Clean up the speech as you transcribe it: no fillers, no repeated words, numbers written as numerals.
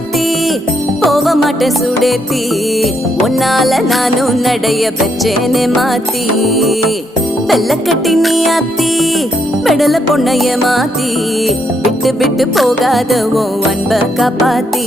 மாத்தி போக மாட்டேன் சுடேத்தி உன்னால நானும் நடைய பெற்றேனே மாத்தி வெள்ள கட்டி நீ ஆத்தி பெடல பொண்ணைய மாத்தி விட்டு விட்டு போகாத உன் அன்ப காப்பாத்தி